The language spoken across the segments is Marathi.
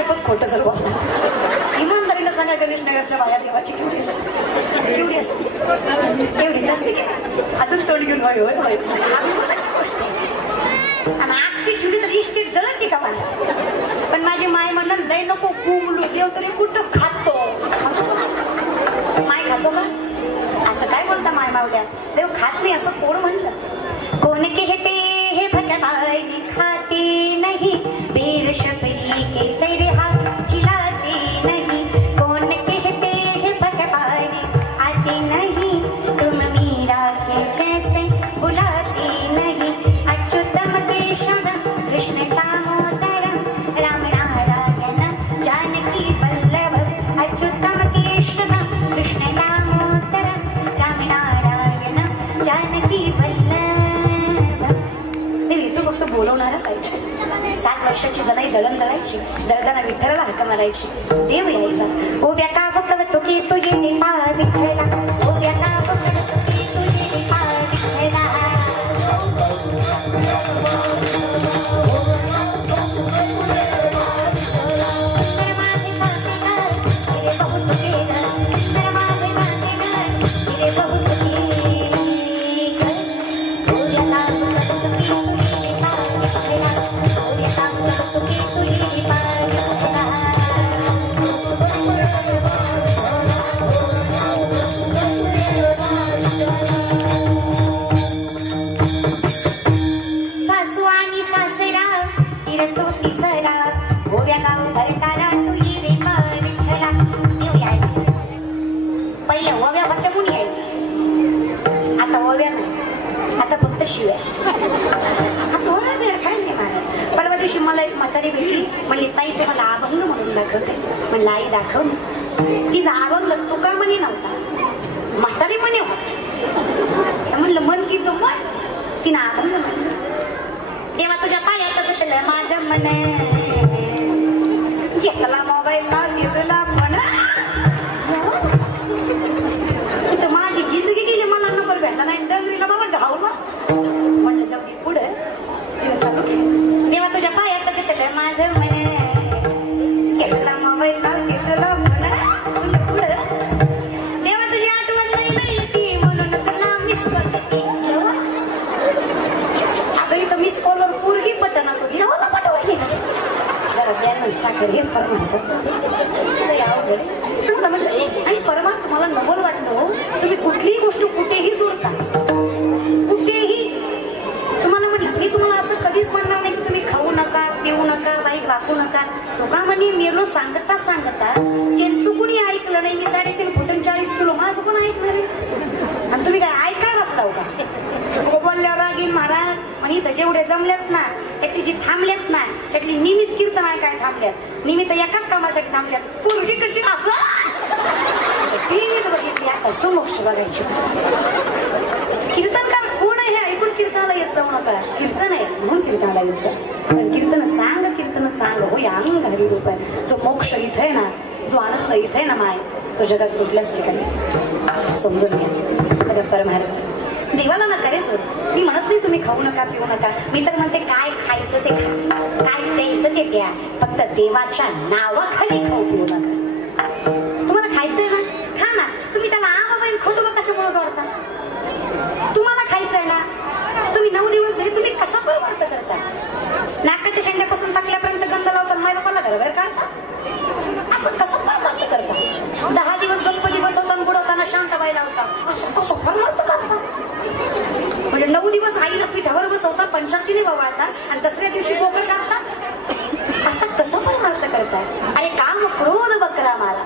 शपथ खोटं जर बोलतात. इमानदारीला सांगा गणेश नगरच्या बाया देवाची केवढी असते, केवढी असते, एवढीच असते की अजून तोंड घेऊन होय होय होय अभिमानाची गोष्ट आहे. आणि आखी ठेवली तर इस्टेट जळत का मला. पण माझी माय म्हणणार लय नको कुंबलू, देव तरी कुठं खातो, माय खातो का असं काय बोलता माय मावल्या. देव खात नाही असं कोण म्हणलं. कोण कहते हे भगवान खाते नहीं, बेर शपरी के तेरे हाथ खिलाते नहीं. कौन कहते हे भगवान आते नहीं, तुम मीरा के जैसे बुलाते नहीं. अच्युतम केशव कृष्ण दामोदर राम नारायण जानकी वल्लभ. अच्युतम केशव कृष्ण दामोदर राम नारायण जानकी वल्लभ. देवी तू फक्त बोलवणारा पाहिजे. 7 वर्षाची जनाई दळण दळायची, दळताना विठ्ठलाला हाक मारायची, देव यायचा. उभ्या का बघतो की तुझी निपा विठ्ठला, उभ्या का बघतो की तुझी निपा विठ्ठला. सुंदर माझे भातेकर हिरे बहुत केलं, सुंदर माझे भातेकर हिरे बहुत केलं. उभ्या का बघतो की तुझी निपा विठ्ठला, उभ्या का बघतो की तुझी निपा विठ्ठला. सासू आणि सासरा तिरतो तिसरा, ओव्या गाव भरताना तुझी रे विठ्ठला. देव यायचं. पहिल्या ओव्या होत्या म्हणून यायचं, आता ओव्या नाही, आता फक्त शिव्या. आता ओव्या वेळ काय नाही मारत. परवा दिवशी मला एक म्हातारी भेटली, म्हणली ताई ते मला अभंग म्हणून दाखवते. म्हणलं आई दाखव ना. तिचा अभंग तुका म्हणे नव्हता, म्हातारी म्हणे होता. म्हणलं मन की तो मन, तिनं अभंग म्हणलं. तेव्हा तुझ्या पायात गुतलं माझं मन, घेतला मोबाईल लावली तुला फोन. इथं माझी जिंदगी गेली, मला नंबर भेटला नाही, डंगरीला मला घावला. म्हणलं जाऊ दे पुढं. तिनं चालू केलं. तेव्हा तुझ्या पायात गुतलं माझं मन, घेतला मोबाईल लावली तुला फोन. म्हणलं पुढं. तेव्हा तुझी आठवण लई लई येते, म्हणून तुला मिस करते. मिस कॉलवर पूर्वी पटना तो देवाला पाठवायला जरा बॅलन्स टाकर. हे परमात्मा तुम्हाला म्हटलं. आणि परमात्मा तुम्हाला नवल वाटतं, तुम्ही कुठलीही गोष्ट कुठेही जोडता, कुठेही. तुम्हाला म्हटलं मी तुम्हाला असं कधीच म्हणणार नाही की तुम्ही खाऊ नका, पिऊ नका, वाईट वागू नका. तो का म्हणे मेलो सांगता सांगता त्यांचं कुणी ऐकलं नाही. मी 3.5 फूट 40 किलो, माझं कोण ऐकणार आहे. आणि तुम्ही काय ऐकाय बसला का बोलल्यावर रागीन महाराज. आणि इथं जेवढे जमल्यात ना, त्यातली जी थांबल्यात ना, त्यातली निमीच कीर्तन काय थांबल्यात. निमी तर एकाच कामासाठी थांबल्यात. पूर्वी कशी असं टीव्हीत बघितली, आता समोक्ष बघायची. कीर्तनकार कोण आहे हे ऐकून कीर्तनाला येत जाऊ नका. कीर्तन आहे म्हणून कीर्तनाला येत जा. पण कीर्तन चांगलं हो या अंगहरी रूप आहे. जो मोक्ष इथं आहे ना, जो आनंद इथं आहे ना माय, तो जगात कुठल्याच ठिकाणी समजून घ्या. परमार्थ देवाला नका रे सोड. मी म्हणत नाही तुम्ही खाऊ नका, पिऊ नका. मी तर म्हणते काय खायचं ते खा, काय प्यायचं ते प्या, फक्त देवाच्या नावाखाली खाऊ पिऊ नका. तुम्हाला खायचंय ना, खा ना. तुम्ही त्याला आबाबाई खंडोबा कशामुळे जोडता. तुम्हाला खायचंय ना, तुम्ही 9 दिवस म्हणजे तुम्ही कसा परमार्थ करता. नाकाच्या शेंड्यापासून टाकल्यापर्यंत गंध लावतात, माय बापाला घराबाहेर काढता. असं कसं परमार्थ करता. 10 दिवस गणपती बसवताना बुडवताना शांताबाई लावता, असं कसं परमार्थ करता. म्हणजे 9 दिवस आईला पिठावर बसवता, पंचातीने ववाळता आणि 3ऱ्या दिवशी कोकण कापता. असं कसं परमार्थ करताय. अरे काम क्रोध बकरा मारा.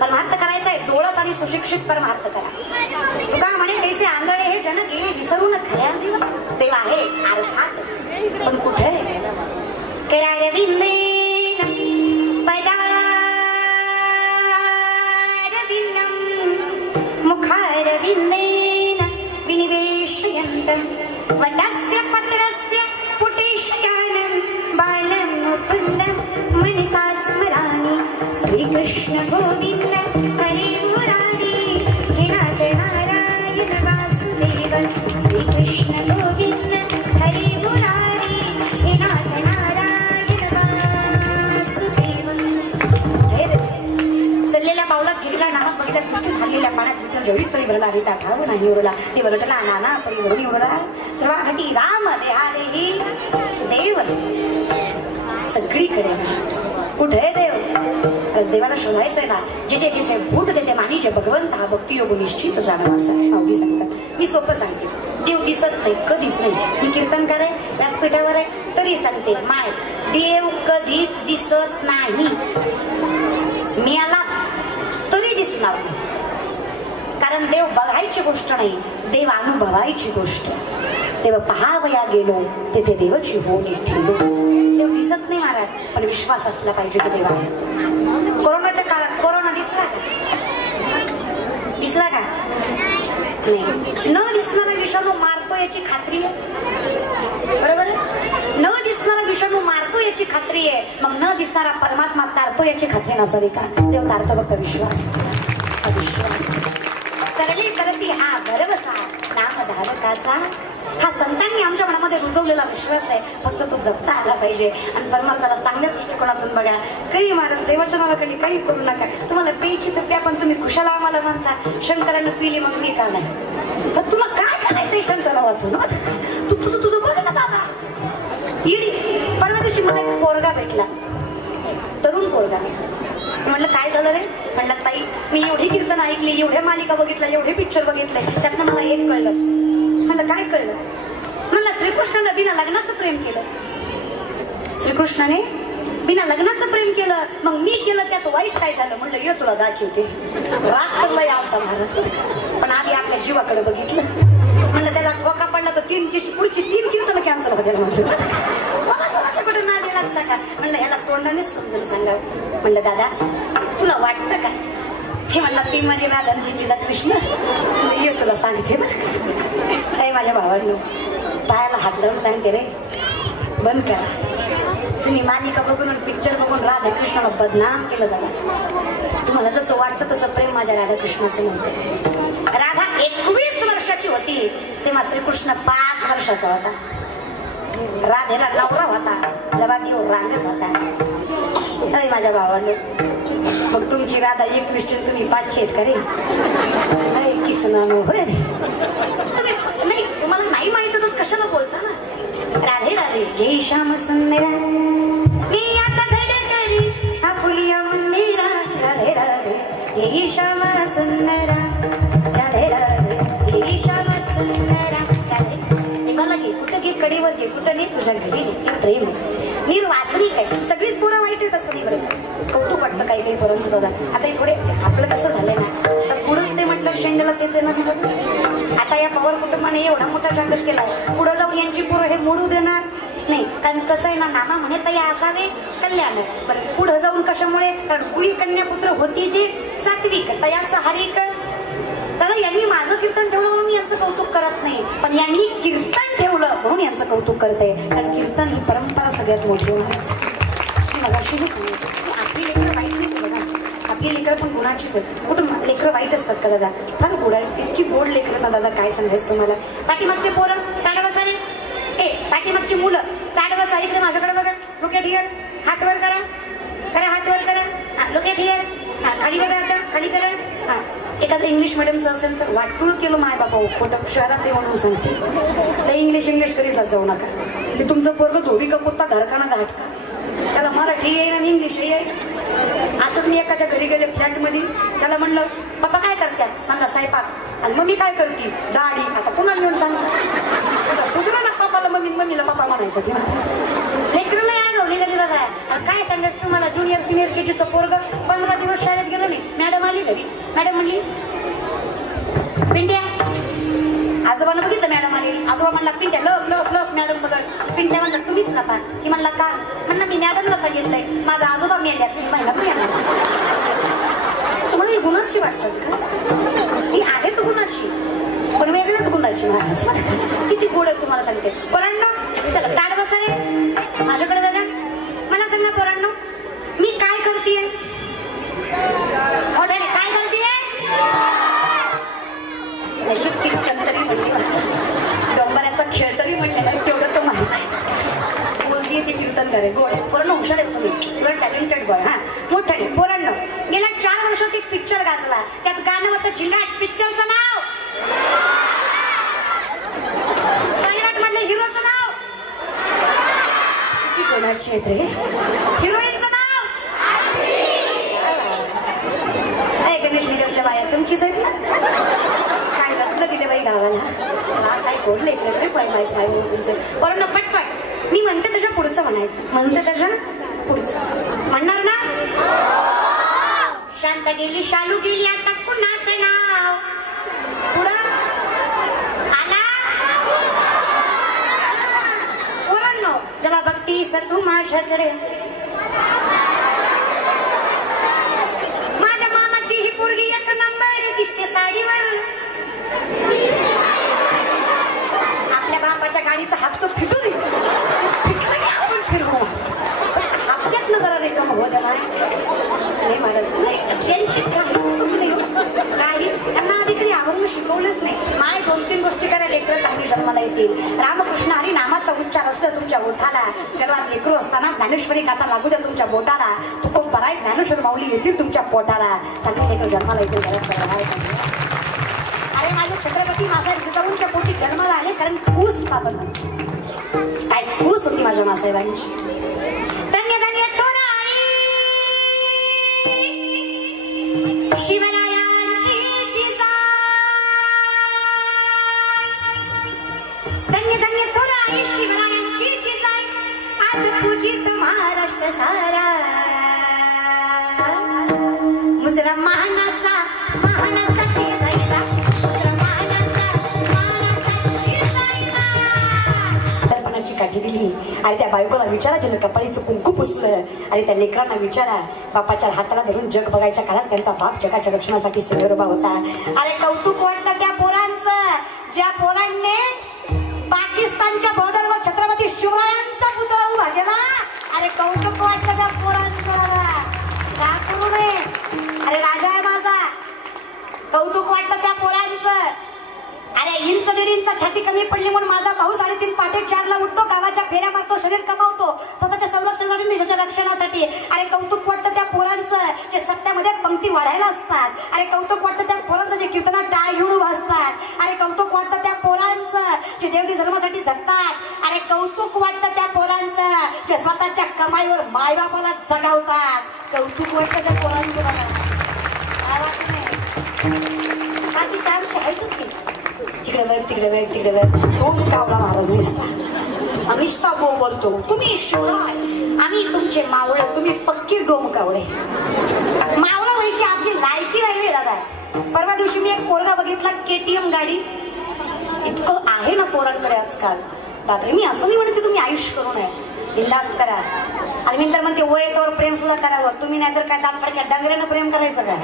परमार्थ करायचा आहे डोळस आणि सुशिक्षित परमार्थ करा. तुका म्हणे कैसे आंधळे हे जन गेले विसरून खऱ्या देव आहे अर्थात, पण कुठे मुखारविंदेन विनिवेशयन्तं वटस्य पत्रस्य पुटेशयानं बालं मुकुन्दं मनसा स्मरामि. श्रीकृष्ण गोविन्द हरे मुरारी, हे नाथ नारायण वासुदेव. श्रीकृष्ण गोविन्द हरे मुरारी, हे नाथ नारायण वासुदेव. स्थळी भरला रे ताठावर नाही उरला देवलटला नाना परिवरून उरला सर्वाघटी राम देहा देही देव सगळीकडे कुठे देव आज देवाला शोधायचंय ना जे जे दिसे भूत देते मानीचे भगवंत हा भक्तियोग निश्चित जाणवायचा माऊली सांगतात मी सोपं सांगते देव दिसत नाही कधीच नाही मी कीर्तनकार आहे व्यासपीठावर आहे तरी सांगते माय देव कधीच दिसत नाही मी आला तरी दिसणार नाही कारण देव बघायची गोष्ट नाही देव अनुभवायची गोष्ट देव पहावया गेलो तेथे देवाची होणी ठेवलो देव दिसत नाही महाराज पण विश्वास असला पाहिजे की देव आहे कोरोनाच्या काळात कोरोना दिसला का नाही न दिसणारा विषाणू मारतो याची खात्री आहे बरोबर न दिसणारा विषाणू मारतो याची खात्री आहे मग न दिसणारा परमात्मा तारतो याची खात्री नसावी का देव तारतो फक्त विश्वास तरली तरती हा भरवसा नाम धारकाचा हा संतांनी आमच्या मनामध्ये रुजवलेला विश्वास आहे फक्त तो जपता आला पाहिजे आणि परमार्थाला चांगल्या दृष्टिकोनातून बघा काही महाराज देवाच्या नावाखाली काही करू नका तुम्हाला प्यायची तर प्या पण तुम्ही खुशाला आम्हाला म्हणता शंकरानं पिली मग मी का नाही तर तुला काय करायचंय शंकर वाचून तू तुझं बघ ना दादा इडी परवा दिवशी मला एक पोरगा भेटला तरुण पोरगा म्हटलं काय झालं रे म्हणलं ताई मी एवढी कीर्तन ऐकली एवढ्या मालिका बघितल्या एवढे पिक्चर बघितले त्यातनं मला एक कळलं म्हणलं काय कळलं म्हणलं श्रीकृष्णाने बिना लग्नाचं प्रेम केलं श्रीकृष्णाने बिना लग्नाचं प्रेम केलं मग मी केलं त्यात वाईट काय झालं म्हणलं ये तुला दाखवते राग तर लय आलता महाराज पण आधी आपल्या जीवाकडे बघितलं म्हणलं त्याला ठोका पडला तर पुढची 3 कीर्तन कॅन्सल होते म्हणलं नादी लागता का म्हणलं ह्याला तोंडानेच समजून सांगा म्हणलं दादा तुला वाटतं का हे म्हणलं ती माझी राधा तिचा कृष्ण ये तुला सांगते ना माझ्या भावांनो पायाला हात लावून सांगते रे बंद करा तुम्ही मालिका बघून पिक्चर बघून राधाकृष्णाला बदनाम केलं दादा तुम्हाला जसं वाटतं तसं प्रेम माझ्या राधाकृष्णाचं नव्हतं राधा 21 वर्षाची होती तेव्हा श्रीकृष्ण 5 वर्षाचा होता राधेला नवरा होता जेव्हा देव रांगत होता माझ्या भावांनो मग तुमची राधा 21 तुम्ही 5 आहेत का रे किसनानो होय तुम्ही नाही तुम्हाला नाही माहित तर कशाला बोलता ना राधे राधे घे श्याम सुंदरा मी आता झडकरी आपुलिया मंदिरा राधे राधे घे श्याम सुंदरा राधे राधे घे श्याम सुंदरा देवाला घे कुठं घे कडेवर घे कुठं नाही तुझ्या घरी हे प्रेम निर्वासनिक आहे सगळीच पोरं वाईट आहेत असं नाही बरं कौतुक वाटतं काही काही पोरांचं दादा आता हे थोडे आपलं कसं झालंय ना तर पुढंच ते म्हटलं शेंड्याला तेच आहे ना आता या पवार कुटुंबाने एवढा मोठा जागर केलाय पुढे जाऊन यांची पोरं हे मोडू देणार नाही कारण कसं आहे ना नाना म्हणे ताई असावे कल्याण बरं पुढे जाऊन कशामुळे कारण कुळी कन्यापुत्र होती जी सात्विक तयाचं हरिक दादा यांनी माझं कीर्तन ठेवलं म्हणून यांचं कौतुक करत नाही पण यांनी कीर्तन ठेवलं म्हणून यांचं कौतुक करते कारण कीर्तन ही परंपरा सगळ्यात मोठी होणार मगाशी सांगितलं आपली लेकरं वाईट नाही बघा आपली लेकरं पण गुणाचीच आहेत कुठून लेकरं वाईट असतात का दादा फार गोड आहे इतकी गोड लेकरं ना दादा काय सांगायचं तुम्हाला पाठीमागचे पोरं ताड बसा रे पाठीमागची मुलं ताड बसा इकडे माझ्याकडे बघा लुक एट हिअर हात वर करा करा हात वर करा लुक एट हिअर खाली बघा आता खाली करा हा एखादं इंग्लिश मिडियमचं असेल तर वाटूळ केलं माय बाबा खोटं शहरात ते म्हणून सांगते तर इंग्लिश करीत जाऊ नका की तुमचं पोरगं धोबी का कुत्ता घरकाना घाट का त्याला मराठी येईल आणि इंग्लिश येईल असंच मी एकाच्या घरी गेले फ्लॅटमध्ये त्याला म्हणलं पप्पा काय करतात म्हणला स्वयंपाक आणि मम्मी काय करते दाढी आता कुणाला मिळून सांगतो सुधरा ना पप्पाला मम्मीला पप्पा म्हणायचं ती लेकरं नाही आगवली गेली दादा आणि काय सांगायचं तुम्हाला ज्युनियर सिनियर केजीचं पोरगं 15 दिवस शाळेत गेलं नाही मॅडम आली घरी मॅडम म्हणली पिंट्या आजोबानं बघितलं मॅडम आली आजोबा म्हणला पिंट्या लप लप लप मॅडम बघा पिंट्या म्हणलं तुम्हीच नका की म्हणला का म्हणलं मी मॅडमला सांगितलंय माझा आजोबा मेल्यात मी म्हणला तुम्हाला ही गुणाची वाटतात का ही आहेत गुणाची पण वेगळ्याच गुणाची महाराज किती गोड आहे तुम्हाला सांगते पोरांनो चला ताड बसा रे माझ्याकडे बघा मला सांगा पोरांनो मी काय करतेय काय करतेय नशीब कीर्तन तरी म्हणली डोंबऱ्याचा खेळ तरी म्हणलं ना तेवढं तर माहित आहे मुलगी ती कीर्तन करे गोड पोरांनो हुशार आहेत तुम्ही युअर टॅलेंटेड बॉय मोठ्याने पोरांनो गेल्या 4 वर्षात एक पिक्चर गाजला त्यात गाणं होतं झिंगाट पिक्चरचं नाव कोणाची आहेत रे? हिरोईनचं नाव गणेश निगमच्या बाया तुमचीच आहेत ना? काय रत्न दिले बाई गावाला. हा काय कोण लेखलं रे पाय माहीत नाही तुमचं. बरं ना पटपट मी म्हणते त्याच्या पुढचं म्हणायचं. म्हणते त्याच्या पुढचं म्हणणार ना? शांत गेली शालू गेली आता कुणाचं नाव? पुढं आला पोरांनो जेव्हा भक्ती सतू माझ्याकडे माझ्या मामाची ही पोरगी एक नंबर दिसते साडीवर. आपल्या बापाच्या गाडीचा हप्ता फिटू दे. फिटलं की आपण फिरवू. हप्त्यातनं जरा रिकाम हो द्या नाही महाराज. नाही त्यांची काही चूक नाही. काहीच त्यांना आधी कधी आवडून शिकवलंच नाही. माय 2-3 गोष्टी करायला लेकरं चांगली जन्माला येतील. रामकृष्ण हरी नामाचा उच्चार असतो तुमच्या ओठाला. गर्भात लेकरू असताना ज्ञानेश्वरी गाथा लागू द्या तुमच्या बोटाला. तुकोब बराय ज्ञानेश्वर माऊली येतील तुमच्या पोटाला. चांगले लेकर जन्माला येतील. अरे माझे छत्रपती मासाहेब जिजाऊंच्या पोटी जन्माला आले कारण पूस पापड काय पूस होती माझ्या मासाहेबांची. धन्य धन्य तोराई शिवरायांची जिजाई. धन्य धन्य तोराई शिवरायांची जिजाई. आज पूजित महाराष्ट्र सारा. मुसलमानाचा महानाचा जिजाईचा. दर्पणाची काठी दिली आणि त्या बायकोला विचारा ज्यानं कपाळीचं कुंकू पुसलं. आणि त्या लेकरांना विचारा बापाच्या हाताला धरून जग बघायच्या काळात त्यांचा बाप जगाच्या रक्षणासाठी समोर उभा होता. अरे कौतुक वाटतं त्या पोरांचं ज्या पोरांनी पाकिस्तानच्या बॉर्डरवर छत्रपती शिवरायांचा पुतळा उभा केला. अरे कौतुक वाटतं त्या पोरांचं. का करू नये? अरे राजा आहे माझा. कौतुक वाटतं त्या पोरांचं. अरे इंच 1.5 इंच छाती कमी पडली म्हणून माझा भाऊ 3:30 पहाटे 4ला उठतो. गावाच्या फेऱ्या मारतो. शरीर कमावतो स्वतःच्या संरक्षणासाठी देशाच्या रक्षणासाठी. अरे कौतुक वाटतं त्या पोरांचं जे सत्यामध्ये पंक्ती वाढायला असतात. अरे कौतुक वाटतं त्या पोरांचं जे कीर्तनात टाळ घेऊन उभा असतात. अरे कौतुक वाटतं त्या पोरांचं जे देवदी धर्मासाठी झटतात. अरे कौतुक वाटतं त्या पोरांचं जे स्वतःच्या कमाईवर मायबापाला जगावतात. कौतुक वाटतं त्या पोरांचं. बाकी काय आहेच की तिकडे बघ तिकडे बघ तिकडे बघ. दोन कावला महाराज निसता बोलतो. तुम्ही शिवराय आम्ही तुमचे मावळे. तुम्ही पक्की डोम कावळे. मावळा व्हायची आपली लायकी राहिली दादा. परवा दिवशी मी एक पोरगा बघितला KTM गाडी. इतकं आहे ना पोरांकडे आजकाल. बापरे मी असं नाही म्हणत की तुम्ही आयुष्य करू नये. बिंदास्त करा. आणि मी तर म्हणते वयतोवर प्रेम सुद्धा करावं. तुम्ही नाहीतर काय तात्पडक्या डांगऱ्यानं प्रेम करायचं काय?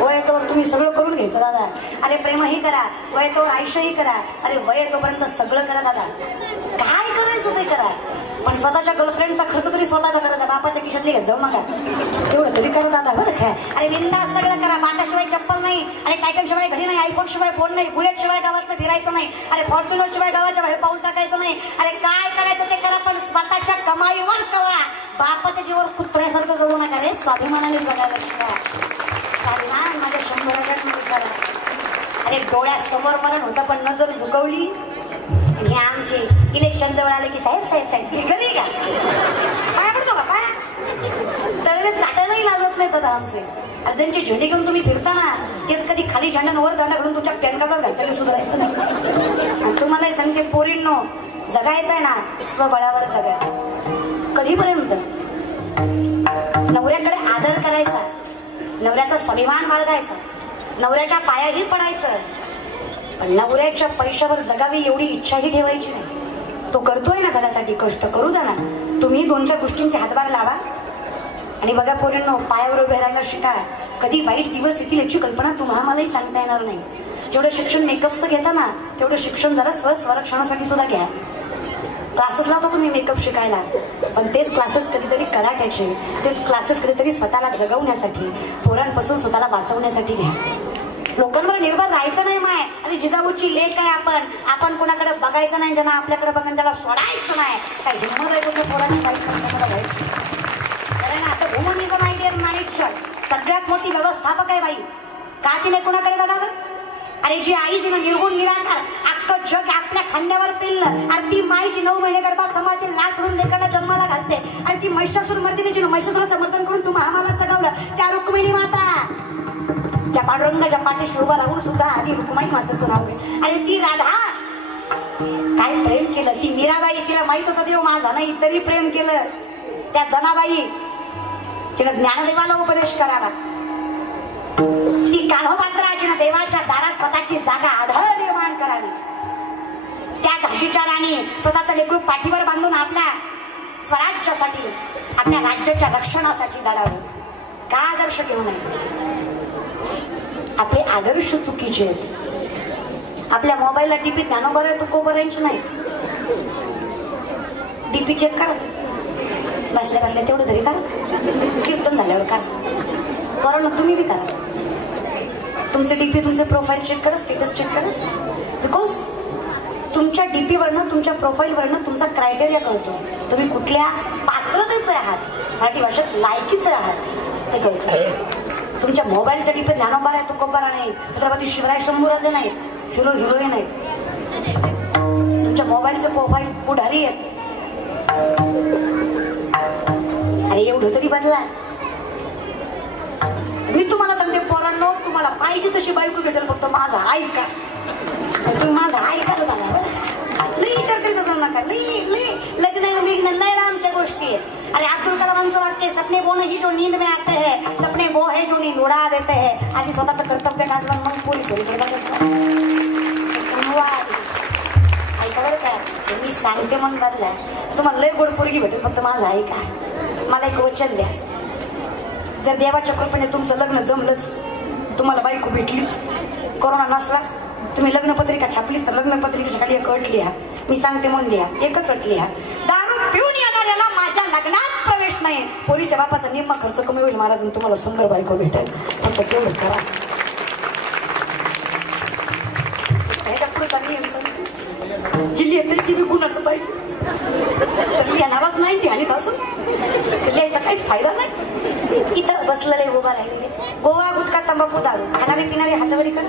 वयतोवर तुम्ही सगळं करून घ्यायचं दादा. अरे प्रेमही करा वयतोवर आयुष्यही करा. अरे वयतोपर्यंत सगळं करा दादा. काय करायचं ते करा. पण स्वतःच्या गर्लफ्रेंडचा खर्च तरी स्वतःचा करायचा. बापाच्या खिशातली घेत जाऊ नका. तेवढं तरी करा दादा बरं काय. अरे बिंदास सगळं करा. बाटाशिवाय चप्पल नाही. अरे टायटन शिवाय घडी नाही. आयफोन शिवाय फोन नाही. बुलेट शिवाय गावात फिरायचं नाही. अरे फॉर्च्युनर शिवाय गावाच्या बाहेर पाऊल टाकायचं नाही. अरे काय करायचं ते करा पण स्वतःच्या कमाईवर करा. बापाच्या जीवावर कुत्र्यासारखं जगू नका रे. स्वाभिमानाने जगायला शिका. स्वाभिमान माझ्या 100% विचारा. अरे डोळ्यासमोर मरण होतं पण नजर झुकवली. हे आमचे इलेक्शन जवळ आलं की साहेब साहेब साहेब घरी का पाया पडतो का पाया तळवे चाटायलाही लाजत नाही दादा आमचे. अरे ज्यांची झेंडी घेऊन तुम्ही फिरताना तेच कधी खाली झेंड्यांवर दांडा घालून तुमच्या पेंडकाला घालताना सुधारायचं नाही. आणि तुम्हाला सांगते पोरींनो जगायचं आहे ना स्वबळावर जगा. कधीपर्यंत नवऱ्याकडे आदर करायचा. नवऱ्याचा स्वाभिमान बाळगायचा. नवऱ्याच्या पायाही पडायचं. पण नवऱ्याच्या पैशावर जगावी एवढी इच्छाही ठेवायची नाही. तो करतोय ना घरासाठी कष्ट करू द्या ना. तुम्ही 2-4 गोष्टींचे हातभार लावा. आणि बघा पोरांनो पायावर उभे राहायला शिका. कधी वाईट दिवस येतील याची कल्पना तुम्हाला मलाही सांगता येणार नाही. जेवढं शिक्षण मेकअपचं घेता ना तेवढं शिक्षण जरा स्वसंरक्षणासाठी सुद्धा घ्या. क्लासेस लावता तुम्ही मेकअप शिकायला. पण तेच क्लासेस कधीतरी कराट्याचे. तेच क्लासेस कधीतरी स्वतःला जगवण्यासाठी पोरांपासून स्वतःला वाचवण्यासाठी घ्या. लोकांवर निर्भर राहायचं नाही माय. आणि जिजाऊची लेक आहे आपण कोणाकडे बघायचं नाही. ज्यांना आपल्याकडे बघून त्याला सोडायचं नाही. काय हिंमत आहे तुझ्या पोरांची व्हायची. कारण आता वुमनिझम आय डिअर मॅनेजर सगळ्यात मोठी व्यवस्थापक आहे बाई. का तिने कोणाकडे बघावं? अरे जी आई जिने निर्गुण निराकार अख्खं सगळं जग आपल्या खांद्यावर पेललं. अरे ती माई जी 9 महिने गर्भात समाजते, लाख म्हणून लेकराला जन्माला घालते. आणि ती महिषासूर मर्दिनी जी महिषासुराचं मर्दन करून तुम्हा आम्हाला जगवलं, त्या रुक्मिणी माता, त्या पांडुरंगाच्या पाठीशी उभा राहून सुद्धा आधी रुक्मिणी मातेचं नाव घे. अरे ती राधा काय प्रेम केलं. ती मीराबाई, तिला माहित होतं देव माझा नाही तरी प्रेम केलं. त्या जनाबाई तिनं ज्ञानदेवाला उपदेश करावा. ती कान्होपात्रा जिनं देवाच्या दारात स्वतःची जागा आढळ निर्माण करावी. त्या झाशीच्या राणी स्वतःचं लेकरू पाठीवर बांधून आपल्या स्वराज्यासाठी, आपल्या राज्याच्या रक्षणासाठी जाडावं. का आदर्श घेऊ नये. आपले आदर्श चुकीचे आहेत. आपल्या मोबाईलला डीपी ज्ञानोबर आहे तुकोबरांची नाही. डीपी चेक करा, बसल्या बसल्या तेवढं तरी करा, कीर्तन झाल्यावर करा. बरं तुम्ही बी करा. तुमचे डीपी, तुमचे प्रोफाईल चेक करा, स्टेटस चेक करा. बिकॉज तुमच्या डीपी वरनं, तुमच्या प्रोफाईल वरनं तुमचा क्रायटेरिया कळतो. तुम्ही कुठल्या पात्रतेचे आहात, मराठी भाषेत लायकीचे आहात ते कळतं. तुमच्या मोबाईलचा डीपी ज्ञानोबा आहे तुकोबारा नाही, छत्रपती शिवराय शंभूराजे नाहीत, हिरो हिरोईन आहेत. तुमच्या मोबाईलचे प्रोफाईल पुढारी आहेत. अरे एवढं तरी बदला. मी तुम्हाला सांगते पोरांनो, तुम्हाला पाहिजे तशी बायको भेटेल, फक्त माझा ऐका. तुम्ही माझा ऐकाच झाला. लई विचार करीत जाऊ नका. लई लग्न बिग्न लय आमच्या गोष्टी आहेत. अरे अब्दुल कलामांचं वाक्य, सपने वो नहीं जो नींद में आते हैं, सपने वो है जो नींद उड़ा देते हैं. आधी स्वतःचं कर्तव्य गाजवा, मग पोलीस ऐका बरं काय मी सांगते म्हणून बदलाय. तुम्हाला लय गोड पोरगी भेटेल, फक्त माझं ऐका. मला एक वचन द्या. जर देवाच्या कृपेने तुमचं लग्न जमलंच, तुम्हाला बायको भेटलीच, कोरोना नसलाच, तुम्ही लग्नपत्रिका छापलीच, तर लग्नपत्रिकेच्या खाली एक अट लिहा. मी सांगते म्हणून लिहा, एकच अट लिहा. दारू पिऊन येणाऱ्याला माझ्या लग्नात प्रवेश नाही. पोरीच्या बापाचा निम्मा खर्च कमी होईल महाराज, तुम्हाला सुंदर बायको भेटेल. फक्त तेवढं करा. जिल्ही तरी ती बी गुणाचं पाहिजे. तर येणारच नाही ध्यानीत असं तर लिहायचा काहीच फायदा नाही. इथं बसलेले उभा राहिलेले, गोवा गुटखा तंबाखू दारू खाणारे पिणारे हातावरी करा.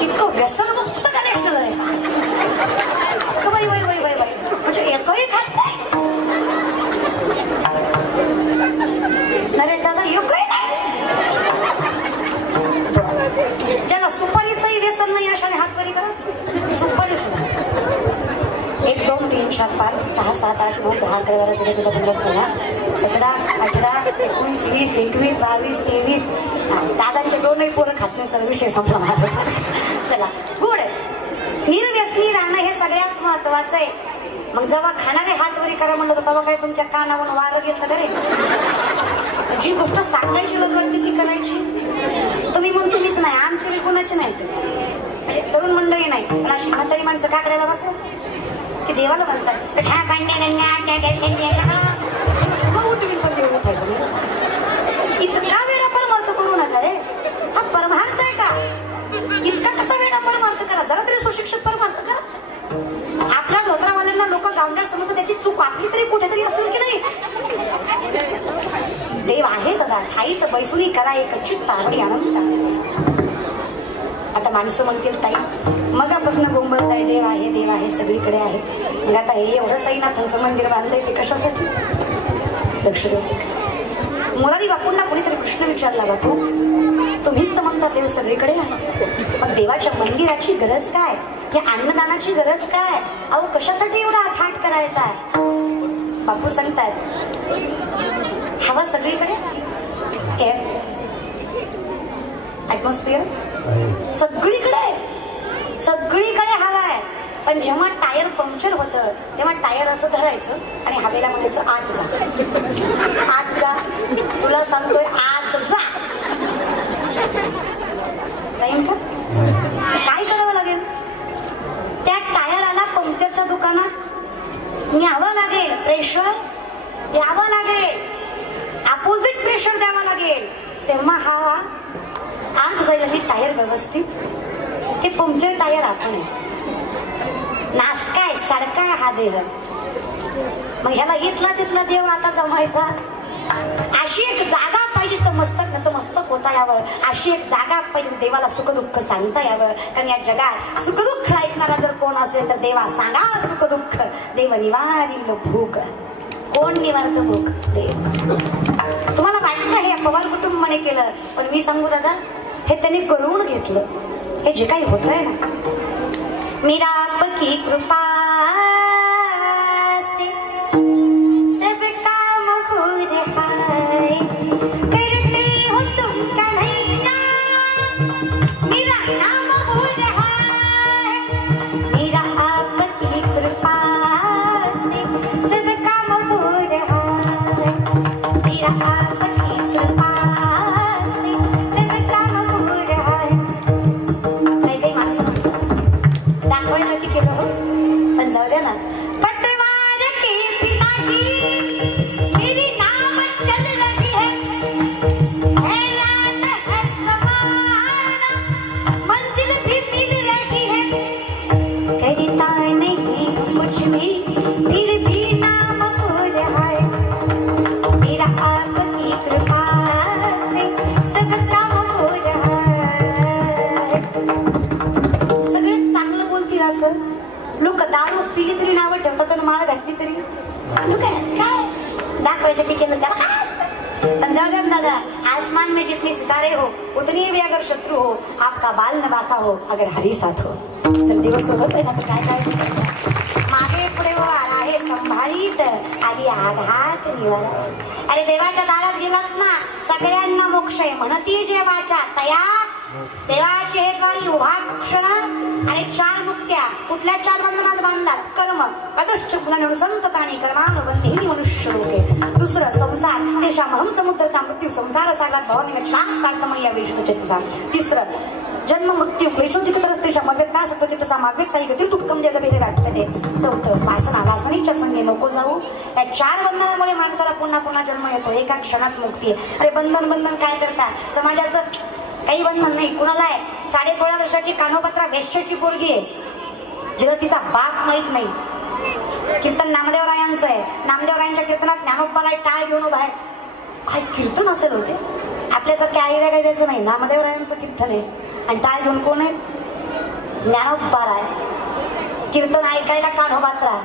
इतकं व्यसनमुक्त का नॅशनल आहे का? बाई बाई बाई बाई बाई म्हणजे एकही खात नाही. नरेश दादा एकही नाही. ज्याला सुपारीचंही व्यसन नाही अशाने हातवरी करा. सुपारी सुद्धा 1 2 3 4 5 6 7 8 9 10 11 12 13 14 15 16 17 18 19 20 21 22 23. दादांचे 2ही पोरं खासण्याचा विषय संपला माझा. चला गुड. निर्व्यसनी राहणं हे सगळ्यात महत्वाचं आहे. मग जेव्हा खाणारे हातवरी करा म्हणलं तर तेव्हा काय तुमच्या कानावरून वारं घेतलं करे. जी गोष्ट सांगायची लोक वाटते ती करायची. तुम्ही म्हणून तुम्हीच नाही, आमची बी कुणाची नाही. म्हणजे तरुण मंडळी नाही, पण अशी म्हातारी माणसं काकड्याला बसलं की देवाला म्हणतात उठवी पण देव उठायचं नाही. इतका वेळा परमार्थ करू नका रे. हा परमार्थ आहे का? इतका कसा वेळा परमार्थ करा. जरा तरी सुशिक्षित परमार्थ करा. आपल्या धोत्रावाल्यांना लोक गावंढाळ समजतात, त्याची चूक आपली तरी कुठेतरी असेल की नाही. देव आहे दादा, ठाईच बैसुनी करा एक चित्त आवडी आनंद. आता माणसं म्हणतील ताई मगापासून बोंबलताय देव आहे सगळीकडे आहे. मग आता हे एवढं साईनाथांचं मंदिर बांधलंय ते कशासाठी? लक्ष देऊ. मुरारी बापूंना कोणीतरी प्रश्न विचारला बापू, तुम्हीच तर म्हणता देव सगळीकडे आहे, पण देवाच्या मंदिराची गरज काय? या अन्नदानाची गरज काय? अहो कशासाठी एवढा थाट करायचा? बापू सांगतायत हवा सगळीकडे, एअर ऍटमॉस्फिअर सगळीकडे हवा आहे. पण जेव्हा टायर पंक्चर होतं तेव्हा टायर असं धरायचं आणि हवेला म्हणायचं आत जा, तुला सांगतोय आत जा. जाईन का? काय करावं लागेल? त्या टायराला पंक्चरच्या दुकानात न्यावं लागेल, प्रेशर द्यावं लागेल, अपोजिट प्रेशर द्यावं लागेल, तेव्हा हवा आत जाईल. ती टायर व्यवस्थित, ते पंक्चर टायर आपण नासकाय सडकाय हा देह. मग ह्याला इथला तिथला देव आता जमायचा. अशी एक जागा पाहिजे तर मस्तक नतमस्तक होता यावं, अशी एक जागा पाहिजे तर देवाला सुखदुःख सांगता यावं. कारण या जगात सुखदुःख ऐकणारा जर कोण असेल तर देवा सांगा सुखदुःख, देव निवारील भूक. कोण निवारत भूक? देव. तुम्हाला वाटतं हे पवार कुटुंबाने केलं, पण मी सांगू दादा, हे त्यांनी करून घेतलं. हे जे काही होतंय ना, मेरा आपकी कृपा से सब काम हो रहा है, करते हो तुम कन्हैया मेरा नाम हो रहा है. मेरा आपकी कृपा से सब काम हो रहा है, मेरा आपकी कृपा से सब काम हो रहा है. काही माणसं दाखवायसाठी केलं हो, पण जाऊ द्या ना. पतवार के बिना ही मेरी नाव चल रही है, हैरान है ज़माना, मंजिल भी मिल रही है. करता नहीं कुछ भी फिर भी नाम हो रहा है, मेरा आपकी कृपा से सब काम हो रहा है. सगळं चांगलं बोलतील असं लोक दारू पिली तरी नावं ठेवतात आणि माळ घातली तरी काय दाखवायसाठी केलं त्याला काय असतं. पण जाऊ द्या दादा, आसमान में जितने सितारे हो उतनी भी अगर शत्रु हो, आपका बाल न बाका हो अगर हरी साथ हो. जर दिवस होत आहे ना तर काय मागे पुढे वार आहे संभाळीत आली आघात निवारा. अरे देवाच्या दारात गेलात ना, सगळ्यांना मोक्ष आहे म्हणती जे वाचा तया देवाचे हे द्वारी उभा क्षण. आणि 4 मुक्त्या कुठल्या 4 बंधनात बांधलात? कर्म अदश्चुग्न संततानी कर्मानुबंधिनी मनुष्य लोके. दुसरं संसार तेषामहं समुद्रता मृत्यू संसार सागरात भवानी क्षाम कार्तमय्या विशुद्ध चेतसा. तिसरं जन्म मृत्यू क्लेशोचितरस्तेषाम अव्यक्ता सत्वचितसाम अव्यक्ता गती दुःखम जगभेदे वाटते. चौथं वासना वासनीच्या संगे नको जाऊ. या 4 बंधनामुळे माणसाला पुन्हा पुन्हा जन्म येतो, एका क्षणात मुक्ती. अरे बंधन काय करता? समाजाचं काही बंधन नाही. कुणाला आहे? 16.5 वर्षाची कानोपत्रा वेश्याची पोरगी आहे, जिला तिचा बाप माहित नाही. कीर्तन नामदेवरायांचं आहे. नामदेवरायांच्या कीर्तनात ज्ञानोबाला टाळ घेऊन उभा आहे. काय कीर्तन असेल होते? आपल्यासारख्या आईला काही द्यायचं नाही. नामदेवरायांचं कीर्तन आहे आणि टाळ घेऊन कोण आहे? ज्ञानोबा राय. कीर्तन ऐकायला कानोपात्रा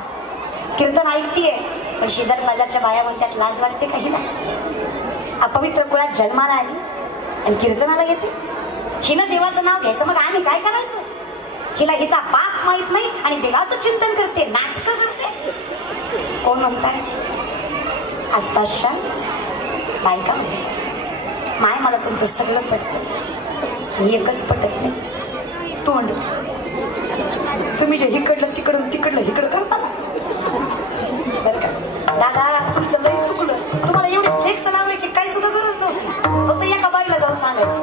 कीर्तन ऐकतीये, पण शेजार बाजारच्या बाया म्हणतात लाज वाटते काहीला. अपवित्र कुळात जन्माला आली आणि कीर्तनाला येते. हिनं देवाचं नाव घ्यायचं, मग आम्ही काय करायचं? हिला हिचा बाप माहित नाही आणि देवाचं चिंतन करते, नाटकं करते. कोण म्हणताय? आसपासच्या बायका माय मला तुमचं सगळं पटतं, मी एकच पटत नाही. तोंड तुम्ही जे हिकडलं तिकडलं हिकडं करता ना, बरं का दादा, तुमचं लय चुकलं. तुम्हाला एवढे फ्लेक्स लावायची काही सुद्धा गरज नव्हती. फक्त एका बाईला जाऊन सांगायची.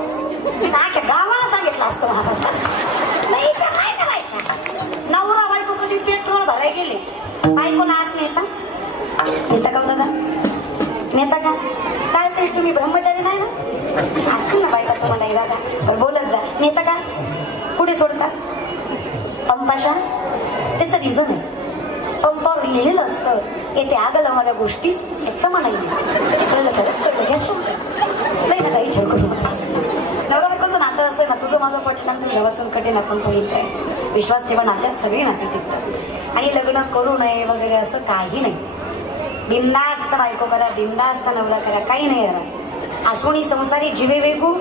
मी नाक्या गावाला सांगितलं असतं महाराष्ट्रात. नाहीच्या काय करायचं? नवरा बायको कधी पेट्रोल भरायला गेले, बायकोला आत नेता का दादा? नेता का? काय तरी तुम्ही ब्रह्मचारी नाही ना? असतील ना बायका तुम्हाला दादा, बरं बोलत जा. नेता का? कुठे सोडता? पंपाशा. त्याचं रिझन आहे, पंपावर लिहिलेलं असतं येथे आगल मला गोष्टी सत्य म्हणायला. कळलं? खरंच कळलं. घ्या शोध नाही ना काही विचार करू. नवरा बायकोचं नातं असं ना, तुझं माझं पटलं तुम्ही जेव्हासून कठीण आपण पवित्र आहे. विश्वास ठेवा, नात्यात सगळी नाती टिकतात. आणि लग्न करू नये वगैरे असं काही नाही. बिंदास्त बायको करा, बिंदास्त नवरा करा, काही नाही करा. आसुणी संसारी जीवे वेगू.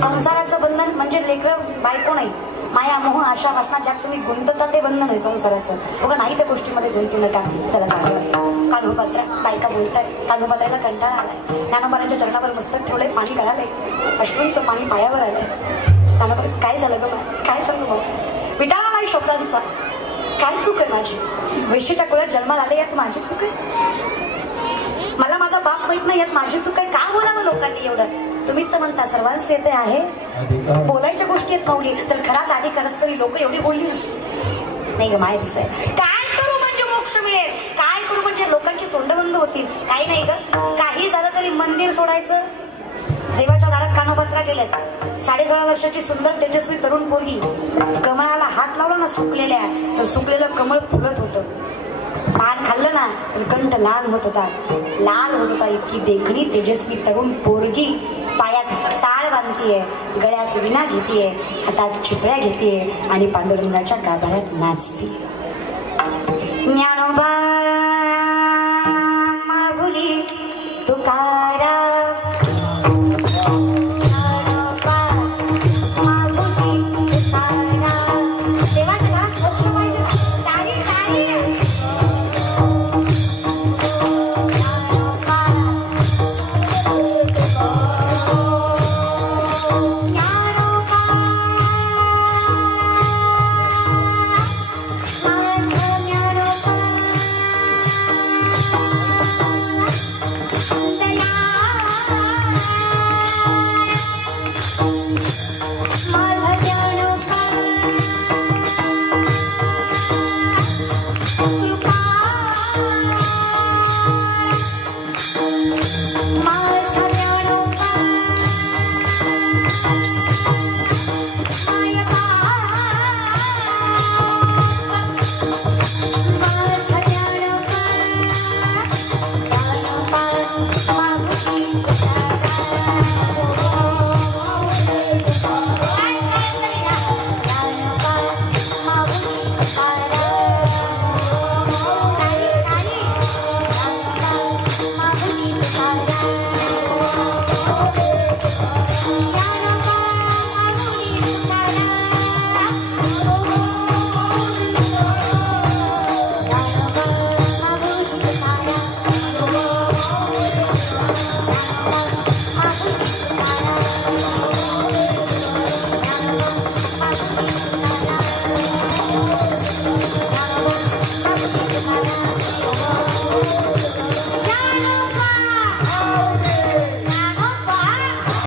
संसाराचं बंधन म्हणजे लेकरं बायको नाही, माया मोह आशा वासना ज्यात तुम्ही गुंतता ते बंधन आहे संसाराचं. बघा नाही त्या गोष्टीमध्ये गुंतू नका. चला जाणं कान्होपात्रा बायका बोलताय. कान्होपात्राला कंटाळा आलाय. ज्ञानोबारांच्या चरणावर मस्तक ठेवलंय, पाणी गळालंय, अश्रूंचं पाणी पायावर आलंय. कान्होबार काय झालं ग? काय सांगू मग? विटाळा नाही शब्दांचा. काय चूक आहे माझी? वेश्येच्या कुळात जन्माला आले यात माझी चूक आहे? मला माझा बाप माहित नाही यात माझी चूक आहे? का बोलावं लोकांनी एवढं? तुम्हीच तर म्हणता सर्वांच येते आहे, बोलायच्या गोष्टी आहेत माऊली. जर खराच आधी खरंच तरी लोक एवढी बोलली नसते. नाही ग माय दिसत आहे. काय करू म्हणजे मोक्ष मिळेल? काय करू म्हणजे लोकांची तोंड बंद होतील? काही नाही ग. काही झालं तरी मंदिर सोडायचं. देवाच्या दारात कानोपात्रा गेलेत. 16.5 वर्षाची सुंदर तेजस्वी तरुण पोरगी कमळाला हात लावला ना सुकलेल्या, तर सुकलेलं कमळ फुलत होतं. पान खाल्लं ना तर कंठ लाल होत होता, लाल होत होता. इतकी देखणी तेजस्वी तरुण पोरगी पायात साळ बांधतीये, गळ्यात विणा घेतीये, हातात चिपळ्या घेतीये आणि पांडुरंगाच्या गाभाऱ्यात नाचतीये. ज्ञानोबा माहुली तुकाराम,